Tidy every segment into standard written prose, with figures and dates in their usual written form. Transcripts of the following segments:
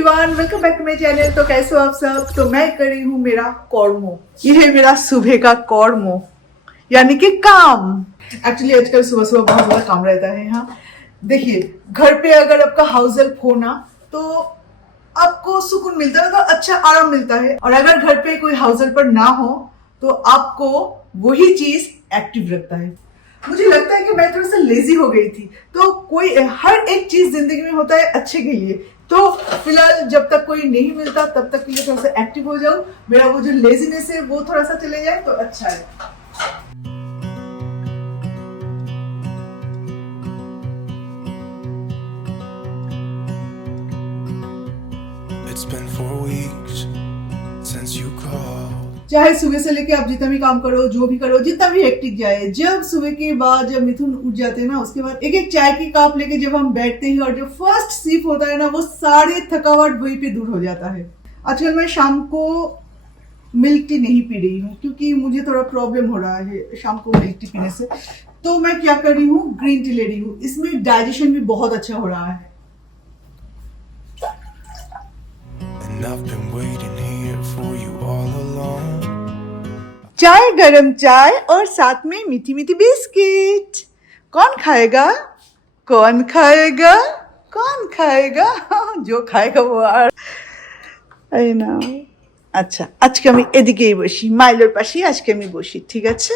Everyone, welcome back to my channel. तो कैसे हो आप सब? तो मैं कर रही हूँ मेरा कॉर्मो। ये है मेरा सुबह का कॉर्मो, यानी कि काम। एक्चुअली आजकल सुबह सुबह बहुत ज्यादा काम रहता है यहाँ। देखिए, घर पे अगर आपका हाउस हेल्प हो ना, तो आपको सुकून मिलता है, तो अच्छा आराम मिलता है। और अगर घर पे कोई हाउस हेल्पर ना हो तो आपको वही चीज एक्टिव रखता है। मुझे लगता है कि मैं थोड़ा सा लेजी हो गई थी, तो कोई हर एक चीज जिंदगी में होता है अच्छे के लिए। तो फिलहाल जब तक कोई नहीं मिलता तब तक के लिए थोड़ा सा एक्टिव हो जाऊं, मेरा वो जो लेजीनेस है वो थोड़ा सा चले जाए तो अच्छा है। It's been 4 weeks since you called. चाहे सुबह से लेके आप जितना भी काम करो, जो भी करो, जितना भी हेक्टिक जाए, जब सुबह के बाद जब मिथुन उठ जाते हैं ना, उसके बाद एक एक चाय की कप लेके जब हम बैठते हैं और जो फर्स्ट सिप होता है ना, वो सारे थकावट वहीं पे दूर हो जाता है। आजकल मैं शाम को मिल्क टी नहीं पी रही हूँ क्योंकि मुझे थोड़ा प्रॉब्लम हो रहा है शाम को मिल्क टी पीने से। तो मैं क्या कर रही हूँ, ग्रीन टी ले रही हूँ। इसमें डाइजेशन भी बहुत अच्छा हो रहा है। And I've been waiting here for you all along. चाय, गरम चाय और साथ में मीठी मीठी बिस्किट। कौन खाएगा? कौन खाएगा? कौन खाएगा? जो खाएगा वो। आई ना। আচ্ছা, আজকে আমি এদিকেই বসি, মাইলোর পাশেই আজকে আমি বসি, ঠিক আছে?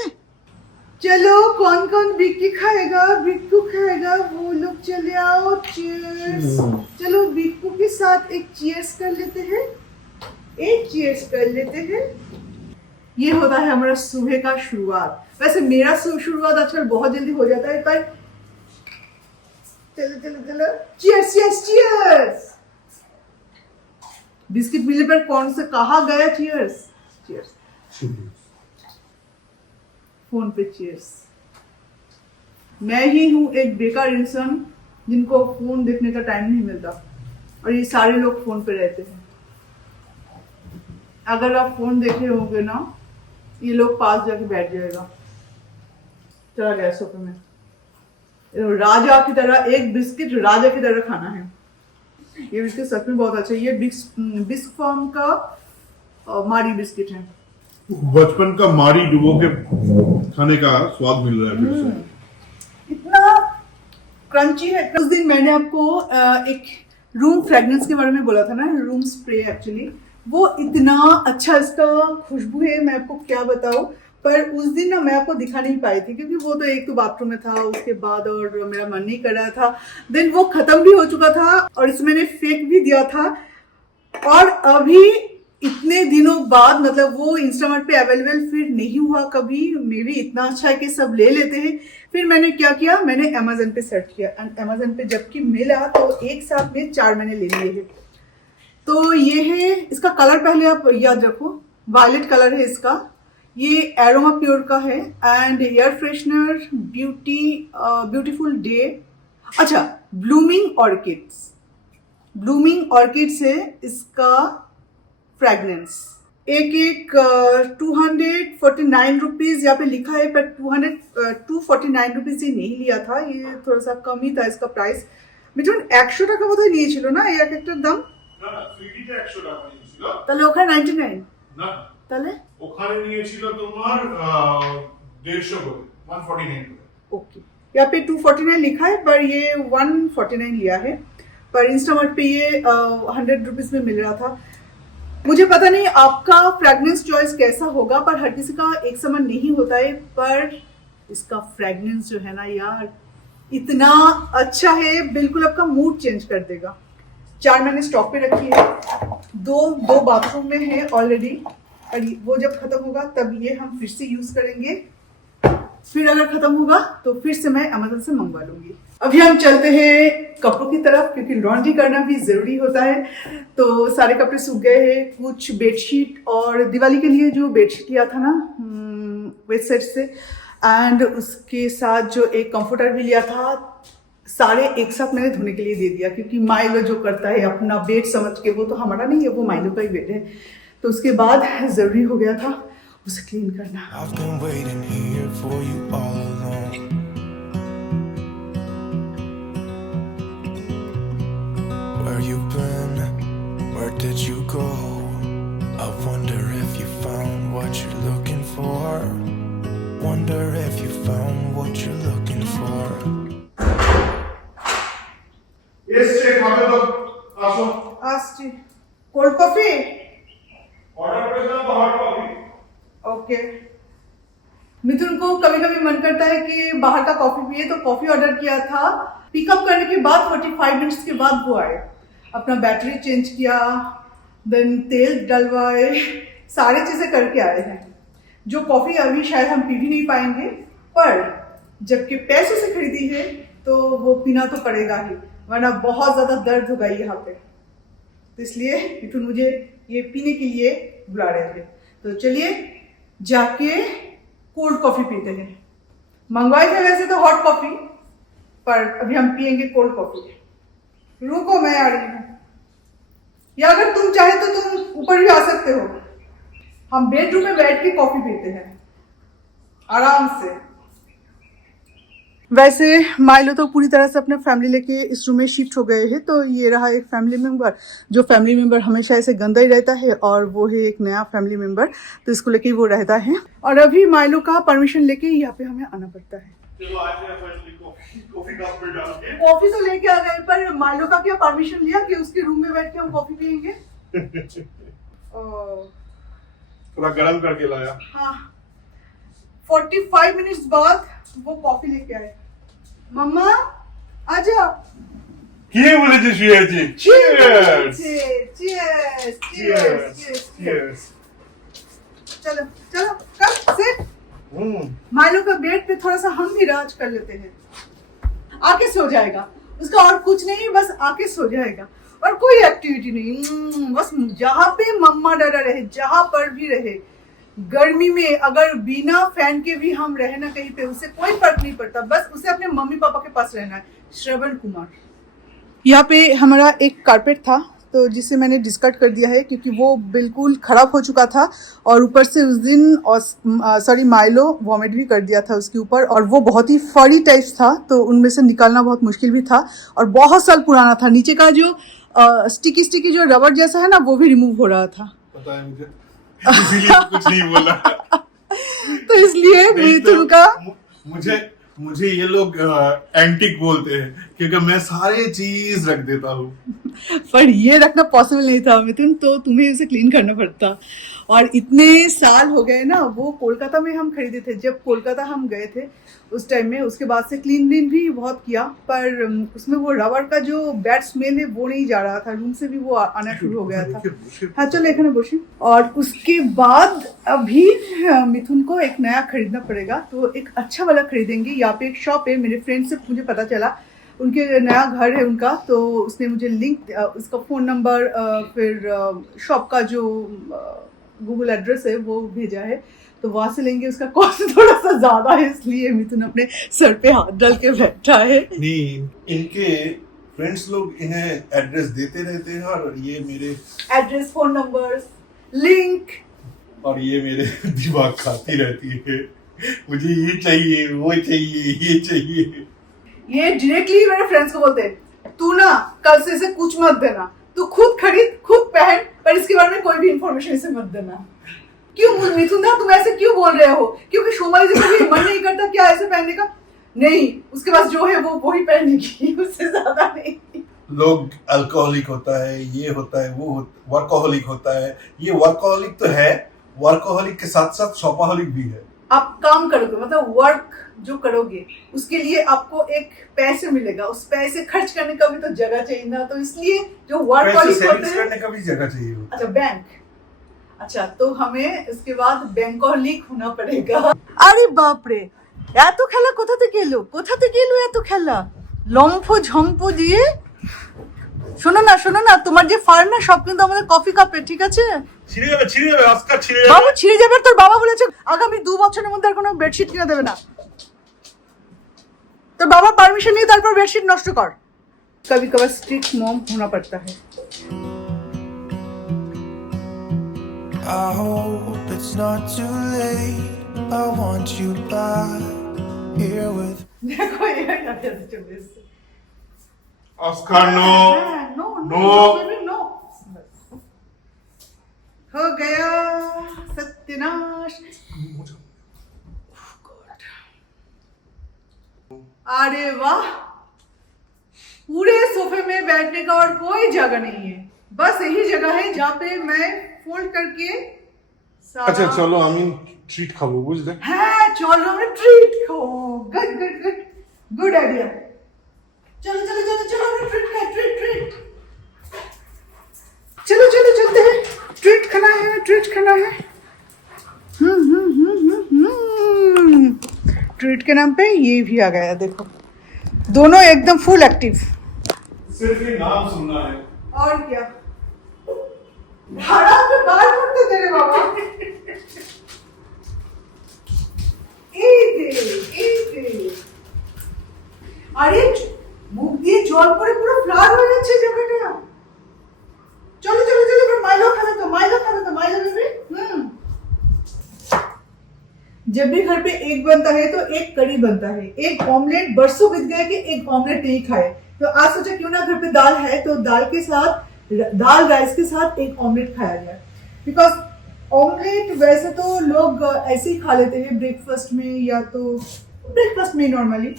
चलो, कौन कौन बिक्की खाएगा? बिक्कू खाएगा, वो लोग चले आओ। चीयर्स। चलो बिक्कू के साथ एक चीयर्स कर लेते हैं। एक चीयर्स कर लेते हैं। ये होता है हमारा सुबह का शुरुआत। वैसे मेरा शुरुआत आजकल बहुत जल्दी हो जाता है, पर चलो चलो चलो, चीयर्स चीयर्स चीयर्स। बिस्किट मिलने पर कौन से कहा गया चीयर्स? चीयर्स। फोन पे चीयर्स। मैं ही हूं एक बेकार इंसान जिनको फोन देखने का टाइम नहीं मिलता, और ये सारे लोग फोन पे रहते हैं। अगर आप फोन देखे होंगे ना, ये लोग पास जाके बैठ जाएगा। चला गया सोफे में। राजा की तरह एक बिस्किट राजा की तरह खाना है। ये बिस्किट सच में बहुत अच्छा है। ये बिस्क फार्म का मारी बिस्किट है। बचपन का मारी डुबो के खाने का स्वाद मिल रहा है फिर से। इतना क्रंची है। उस दिन मैंने आपको एक रूम फ्रेग्रेंस के बारे में बोला था ना, रूम स्प्रे। एक्चुअली वो इतना अच्छा इसका खुशबू है, मैं आपको क्या बताऊं। पर उस दिन ना मैं आपको दिखा नहीं पाई थी क्योंकि वो तो एक तो बाथरूम में था, उसके बाद और मेरा मन नहीं कर रहा था। देन वो खत्म भी हो चुका था और इसमें मैंने फेंक भी दिया था। और अभी इतने दिनों बाद, मतलब वो इंस्टामार्ट पे अवेलेबल फिर नहीं हुआ कभी। मे भी इतना अच्छा है कि सब ले लेते हैं। फिर मैंने क्या किया, मैंने अमेजन पे सर्च किया। अमेजन पे जबकि मिला तो एक साथ में 4 मैंने ले लिए हैं। तो ये है इसका कलर, पहले आप याद रखो, वायलेट कलर है इसका। ये एरोमा प्योर का है and air freshener beautiful day. अच्छा, ब्लूमिंग ऑर्किड्स है इसका फ्रेगनेंस। एक 249 रुपीज यहाँ पे लिखा है, पर 249 रुपीज ये नहीं लिया था। ये थोड़ा सा कम ही था इसका प्राइस। মিঠুন 100 টাকা বোধহয় নিয়েছিল না এই এক একটার দাম? না না, সুইগিতে 100 টাকা নিয়েছিল। তাহলে ওখানে 99? না, তাহলে ওখানে নিয়েছিল তোমার 150 করে, 149 করে। ओके, यहाँ पे 249 लिखा है, पर ये 149 लिया है। पर इंस्टामार्ट पे ये 100 रुपीज में मिल रहा था। मुझे पता नहीं आपका फ्रेगनेंस चॉइस कैसा होगा, पर हर किसी का एक समान नहीं होता है। पर इसका फ्रेगनेंस जो है ना यार, इतना अच्छा है, बिल्कुल आपका मूड चेंज कर देगा। 4 मैंने स्टॉक पे रखी है, दो बाथरूम में है ऑलरेडी, और वो जब खत्म होगा तब ये हम फिर से यूज करेंगे। फिर अगर खत्म होगा तो फिर से मैं अमेज़न से मंगवा लूंगी। अभी हम चलते हैं कपड़ों की तरफ, क्योंकि लॉन्ड्री करना भी जरूरी होता है। तो सारे कपड़े सूख गए हैं। कुछ बेडशीट, और दिवाली के लिए जो बेडशीट लिया था ना वेस्ट साइड से, एंड उसके साथ जो एक कंफर्टर भी लिया था, सारे एक साथ मैंने धोने के लिए दे दिया। क्योंकि माइलो जो करता है अपना बेड समझ के, वो तो हमारा नहीं है, वो माइलो का ही बेड है। तो उसके बाद जरूरी हो गया था उसे क्लीन करना। I've been waiting here for you all along. Where you been? did you go? I wonder if you found what you're looking for. Wonder if you found what you're looking for. Yes, check. खाते तो आसो. Hasty cold coffee. Order करना तो hot coffee. Okay. मिथुन को कभी कभी मन करता है कि बाहर का कॉफी पिए, तो कॉफी ऑर्डर किया था. पिकअप करने के बाद 45 मिनट्स के बाद वो आए. अपना बैटरी चेंज किया, देन तेल डलवाए, सारी चीजें करके आए हैं. जो कॉफी अभी शायद हम पी भी नहीं पाएंगे, पर जबकि पैसों से खरीदी है तो वो पीना तो पड़ेगा ही, वरना बहुत ज्यादा दर्द होगा यहाँ पे. तो इसलिए मिथुन मुझे ये पीने के लिए बुला रहे थे. तो चलिए जाके कोल्ड कॉफी पीते हैं. मंगवाए थे वैसे तो हॉट कॉफी, पर अभी हम पियेंगे कोल्ड कॉफी. रुको मैं आ रही हूँ. या अगर तुम चाहे तो तुम ऊपर भी आ सकते हो. हम बेडरूम में बैठ के कॉफी पीते हैं आराम से. वैसे माइलो तो पूरी तरह से अपने फैमिली लेके इस रूम में शिफ्ट हो गए हैं. तो ये रहा एक फैमिली मेंबर. जो फैमिली मेंबर हमेशा ऐसे गंदा ही रहता है, और वो है एक नया फैमिली मेंबर, तो इसको लेके वो रहता है. और अभी माइलो का परमिशन लेके यहाँ पे हमें आना पड़ता है. कॉफी तो लेके आ गए, पर माइलो का क्या परमिशन लिया कि उसके रूम में बैठ के हम कॉफी पियेंगे. थोड़ा गरम करके लाया. हाँ, 45 मिनट्स बाद वो कॉफी लेके आए. मम्मा आजा. किए बोले जी शेयर जी. Cheers! Cheers. Cheers! चलो चलो कम सिट. माइलो का बेड पे थोड़ा सा हम भी राज कर लेते हैं. आके सो जाएगा. उसका और कुछ नहीं, बस आके सो जाएगा. और कोई एक्टिविटी नहीं, बस जहाँ पे मम्मा डरा रहे, जहाँ पर भी रहे. गर्मी में अगर बिना फैन के भी हम रहे ना कहीं पे, उससे कोई फर्क नहीं पड़ता. बस उसे अपने मम्मी पापा के पास रहना है. श्रवण कुमार. यहाँ पे हमारा एक कारपेट था, तो जिसे मैंने डिस्कार्ड कर दिया है क्योंकि वो बिल्कुल खराब हो चुका था. और ऊपर से उस दिन माइलो वॉमिट भी कर दिया था उसके ऊपर, और वो बहुत ही फरी टाइप्स था, तो उनमें से निकालना बहुत मुश्किल भी था. और बहुत साल पुराना था. नीचे का जो स्टिकी जो रबर जैसा है ना, वो भी रिमूव हो रहा था. पता है मुझे, इसीलिए कुछ नहीं बोला. तो इसलिए मिथुन का मुझे ये लोग एंटिक बोलते हैं क्योंकि मैं सारे चीज रख देता हूँ. पर ये रखना पॉसिबल नहीं था मिथुन, तो तुम्हें उसे क्लीन करना पड़ता. और इतने साल हो गए ना. वो कोलकाता में हम खरीदे थे, जब कोलकाता हम गए थे उस टाइम में. उसके बाद से क्लीन भी बहुत किया, पर उसमें वो रबर का जो बैड स्मेल है वो नहीं जा रहा था. रूम से भी वो आना शुरू हो गया था. हाँ चलो एखाने बसी. और उसके बाद अभी मिथुन को एक नया खरीदना पड़ेगा, तो एक अच्छा वाला खरीदेंगे. यहाँ पे एक शॉप है, मेरे फ्रेंड से मुझे पता चला, उनके नया घर है उनका, तो उसने मुझे लिंक, उसका फ़ोन नंबर, फिर शॉप का जो गूगल एड्रेस है वो भेजा है. तो वहाँ से लेंगे. उसका कॉस्ट थोड़ा सा ज़्यादा है, इसलिए मिथुन अपने सर पे हाथ डाल के बैठा है. नहीं, इनके फ्रेंड्स लोग इन्हें एड्रेस देते रहते हैं, और ये मेरे एड्रेस, फोन नंबर, लिंक, और ये मेरे दिमाग खाती रहती है. मुझे ये चाहिए, वो चाहिए, ये चाहिए. ये डायरेक्टली मेरे फ्रेंड्स को बोलते हैं, तू ना कल से इसे कुछ मत देना, तू खुद खरीद, खुद पहन, पर इसके बारे में कोई भी इंफॉर्मेशन इसे मत देना. क्यों मिथुन दा, तुम ऐसे क्यों बोल रहे हो? क्योंकि शोमाली जी कभी मन नहीं करता क्या ऐसे पहनने का? नहीं, उसके पास जो है वो ही पहनेगी, उससे ज्यादा नहीं. लोग अल्कोहलिक होता है, ये होता है, वो वर्कोहलिक होता है. ये वर्कोहलिक तो है, वर्कोहलिक के साथ साथ शॉपaholic भी है. आप काम करोगे, मतलब वर्क जो करोगे, उसके लिए आपको एक पैसे मिलेगा. उस पैसे खर्च करने का भी तो जगह चाहिए ना. तो इसलिए जो वर्कaholic होते हैं, करने का भी जगह चाहिए. अच्छा बैंक, अच्छा तो हमें इसके बाद बैंकaholic होना पड़ेगा. আরে বাপ রে, এত খেলা কোথা থেকে এলো এত খেলা? লম্ফো ঝম্পো দিয়ে. শোনো না, তোমার যে ফার না, সব কিন্তু আমাদের কফি কাপে, ঠিক আছে? ছিঁড়ে যাবে, আজকাল ছিঁড়ে যাবে. বাবু ছিঁড়ে যাবে, তোর বাবা বলেছে আগামী 2 বছরের মধ্যে আর কোনো বেডশিট কিনে দেবে না. তোর বাবা পারমিশন নিয়ে তারপর বেডশিট নষ্ট কর. कभी कभार स्ट्रिक्ट मॉम होना पड़ता है. I hope it's not too late. I want you back here with देखो ये क्या चल रहा है. Oscar, no. No. No. Baby, no. हो गया सत्यानाश। अरे वाह, पूरे सोफे में बैठने का और कोई जगह नहीं है, बस यही जगह है जहाँ पे मैं फोल्ड करके আচ্ছা চলো আমি ট্রিট খাবো বুঝলে। হ্যাঁ চলো আমরা ট্রিট খাবো। Good good good good idea. चलो चलो चलो चलो हमें ट्रीट खाए, ट्रीट ट्रीट। चलो चलो चलते हैं, ट्रीट खाना है, ट्रीट खाना है। ट्रीट के नाम पे ये भी आ गया, देखो दोनों एकदम फुल एक्टिव। सिर्फ ये नाम सुनना है और क्या, भाड़ा पे बाल फटते तेरे बाबा। আরে মুখ দিয়ে জল পড়ে পুরো ফ্লাড হয়ে যাচ্ছে জায়গাটা। চলো চলো চলো, এবার মাইলো খাবে তো, মাইলো খাবে তো, মাইলো বেবি। जब भी घर पे एग बनता है तो एक कड़ी बनता है। एक ऑमलेट बरसों बीत गए कि एक ऑमलेट नहीं खाए, तो आज सोचा क्यों ना घर पे दाल है तो दाल के साथ, दाल राइस के साथ एक ऑमलेट खाया जाए। बिकॉज ऑमलेट वैसे तो लोग ऐसे ही खा लेते हैं ब्रेकफास्ट में, या तो ब्रेकफास्ट में नॉर्मली,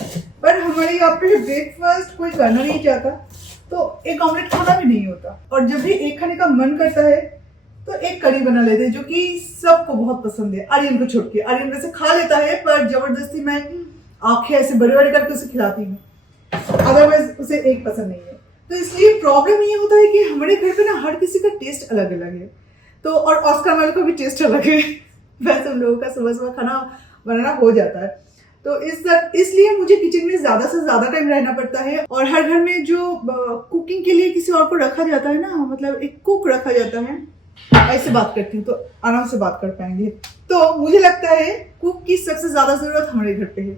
पर हमारे यहाँ पे ब्रेकफास्ट कोई करना नहीं चाहता तो एक ऑमलेट खाना भी नहीं होता। और जब भी एक खाने का मन करता है तो एक कड़ी बना लेते हैं, जो कि सबको बहुत पसंद है। आर्यन को छोड़ के, आर्यन वैसे खा लेता है पर जबरदस्ती मैं आंखें ऐसे बड़े बड़े करके उसे खिलाती हूँ, अदरवाइज उसे एक पसंद नहीं है। तो इसलिए प्रॉब्लम ये होता है कि हमारे घर पे ना हर किसी का टेस्ट अलग अलग है, तो और ऑस्कर वाले का भी टेस्ट अलग है। वैसे हम लोगों का सुबह सुबह खाना बनाना हो जाता है, तो इसलिए मुझे किचन में ज्यादा से ज्यादा टाइम रहना पड़ता है। और हर घर में जो कुकिंग के लिए किसी और को रखा जाता है ना, मतलब एक कुक रखा जाता है, ऐसे बात करती हूँ तो आराम से बात कर पाएंगे। तो मुझे लगता है कुक की सबसे ज्यादा जरूरत हमारे घर पे है।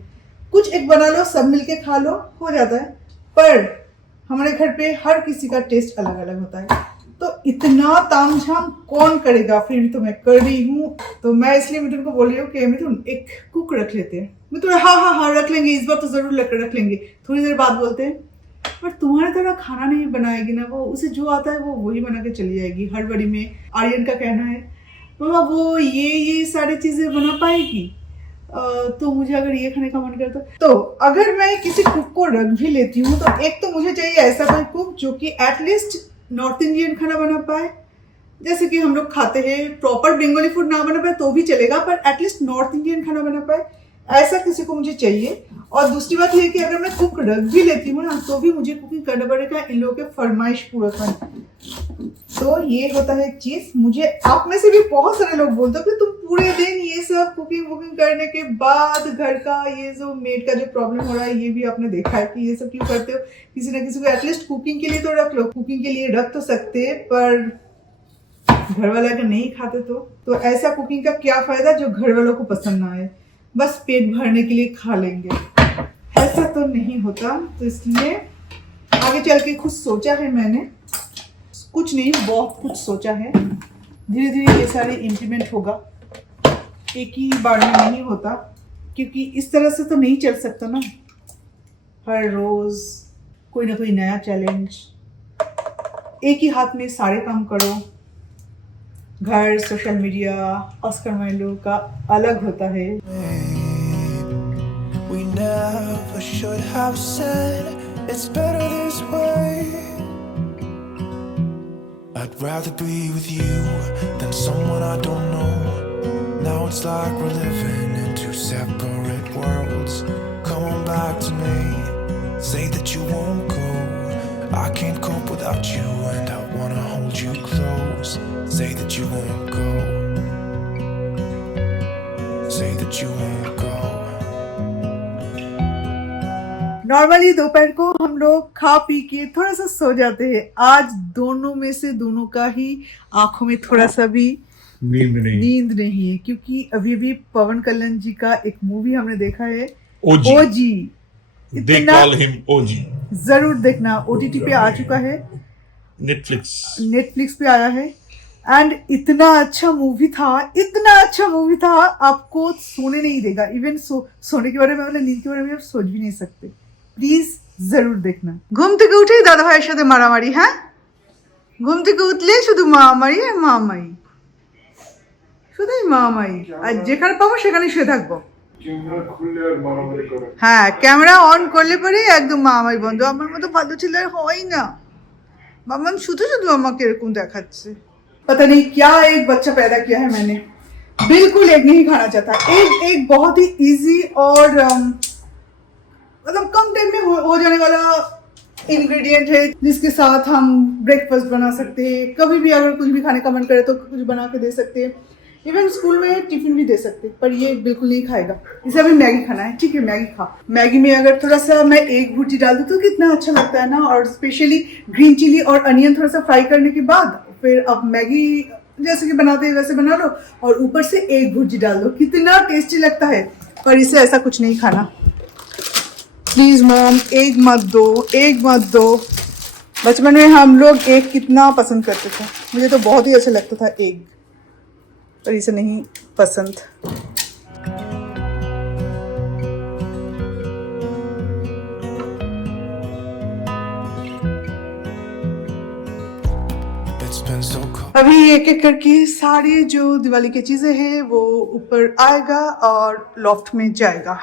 कुछ एक बना लो, सब मिलके खा लो, हो जाता है, पर हमारे घर पे हर किसी का टेस्ट अलग अलग होता है, तो इतना तामझाम कौन करेगा। फिर तो मैं कर रही हूँ, तो मैं इसलिए मिथुन को बोल रही हूँ कि मिथुन एक कुक रख लेते हैं। मिथुन हाँ रख लेंगे, इस बार तो जरूर रख लेंगे। थोड़ी देर बाद बोलते हैं पर तुम्हारे तरह खाना नहीं बनाएगी ना वो, उसे जो आता है वो वही बना के चली जाएगी। हड़बड़ी में आर्यन का कहना है बाबा वो ये सारी चीजें बना पाएगी, तो मुझे अगर ये खाने का मन करता तो अगर मैं किसी कुक को रख भी लेती हूँ तो एक तो मुझे चाहिए ऐसा कोई कुक जो कि एटलीस्ट नॉर्थ इंडियन खाना बना पाए, जैसे कि हम लोग खाते हैं। प्रॉपर बंगाली फूड ना बना पाए तो भी चलेगा, पर एटलीस्ट नॉर्थ इंडियन खाना बना पाए, ऐसा किसी को मुझे चाहिए। और दूसरी बात ये कि अगर मैं कुक रख भी लेती हूँ ना तो भी मुझे कुकिंग करना पड़ेगा इन लोगों के फरमाइश पूरा करना। तो ये होता है चीज। मुझे आप में से भी बहुत सारे लोग बोलते हो कि तुम पूरे दिन ये सब कुकिंग वुकिंग करने के बाद घर का ये जो मेड का जो प्रॉब्लम हो रहा है, ये भी आपने देखा है कि ये सब क्यों करते हो। किसी ना किसी को एटलीस्ट कुकिंग के लिए तो रख लो, कुकिंग के लिए रख तो सकते, पर घर वाला अगर नहीं खाते तो ऐसा कुकिंग का क्या फायदा जो घर वालों को पसंद ना आए, बस पेट भरने के लिए खा लेंगे, ऐसा तो नहीं होता। तो इसलिए आगे चल के कुछ सोचा है मैंने, कुछ नहीं बहुत कुछ सोचा है। धीरे धीरे ये सारे इम्प्लीमेंट होगा, एक ही बार में नहीं होता, क्योंकि इस तरह से तो नहीं चल सकता ना। हर रोज कोई ना कोई नया चैलेंज, एक ही हाथ में सारे काम करो। घर, सोशल मीडिया, ऑस्कर माइलो का अलग होता है। We never should have said it's better this way. I'd rather be with you than someone I don't know. Now it's like we're living in two separate worlds. Come on back to me, say that you won't go. I can't cope without you and I wanna hold you close. Say that you won't go. Say that you won't go. Normally दोपहर को हम लोग खा P के थोड़ा सा सो जाते हैं। आज दोनों में से दोनों का ही आंखों में थोड़ा सा भी नींद नहीं है, क्योंकि अभी भी पवन कल्याण जी का एक मूवी हमने देखा है, ओजी। They call him OG. जरूर देखना, OTT पे आ चुका है, नेटफ्लिक्स पे आया है। एंड इतना अच्छा मूवी था, आपको सोने नहीं देगा। इवन सोने के बारे में, मतलब नींद के बारे में आप सोच भी नहीं सकते। प्लीज जरूर देखना। ঘুম থেকে উঠেই দাদা ভাইয়ের সাথে মারামারি, হ্যাঁ ঘুম থেকে উঠলে শুধু মারামারি আর মারামারি। শুধুই মামাই, আর যেখানে পাবো সেখানে শুয়ে থাকবো। ক্যামেরা খুললে আর মারামারি করে। হ্যাঁ, ক্যামেরা অন করলে পরে একদম মামাই বন্ধু। আমার মতো ভালো ছেলে আর হয় না। মামা শুধু শুধু আমাকে এরকম দেখাচ্ছে। पता नहीं क्या एक बच्चा पैदा किया है मैंने। बिल्कुल एग नहीं खाना चाहता। एग बहुत ही इजी और मतलब कम टाइम में हो जाने वाला इंग्रेडिएंट है, जिसके साथ हम ब्रेकफास्ट बना सकते हैं। कभी भी अगर कुछ भी खाने का मन करे तो कुछ बना के दे सकते हैं। इवन स्कूल में टिफिन भी दे सकते हैं। पर ये बिल्कुल नहीं खाएगा। इसे अभी मैगी खाना है, ठीक है मैगी खा। मैगी में अगर थोड़ा सा मैं एग भुर्जी डाल दूँ तो कितना अच्छा लगता है ना। और स्पेशली ग्रीन चिली और अनियन थोड़ा सा फ्राई करने के बाद फिर अब मैगी जैसे कि बनाते हैं वैसे बना लो और ऊपर से एग भुर्जी डाल दो, कितना टेस्टी लगता है। पर इसे ऐसा कुछ नहीं खाना। प्लीज मॉम एग मत दो, एग मत दो। बचपन में हम लोग एग कितना पसंद करते थे, मुझे तो बहुत ही अच्छा लगता था एग, पर इसे नहीं पसंद। It's been so cold. अभी एक एक करके सारे जो दिवाली की चीजें हैं वो ऊपर आएगा और लॉफ्ट में जाएगा।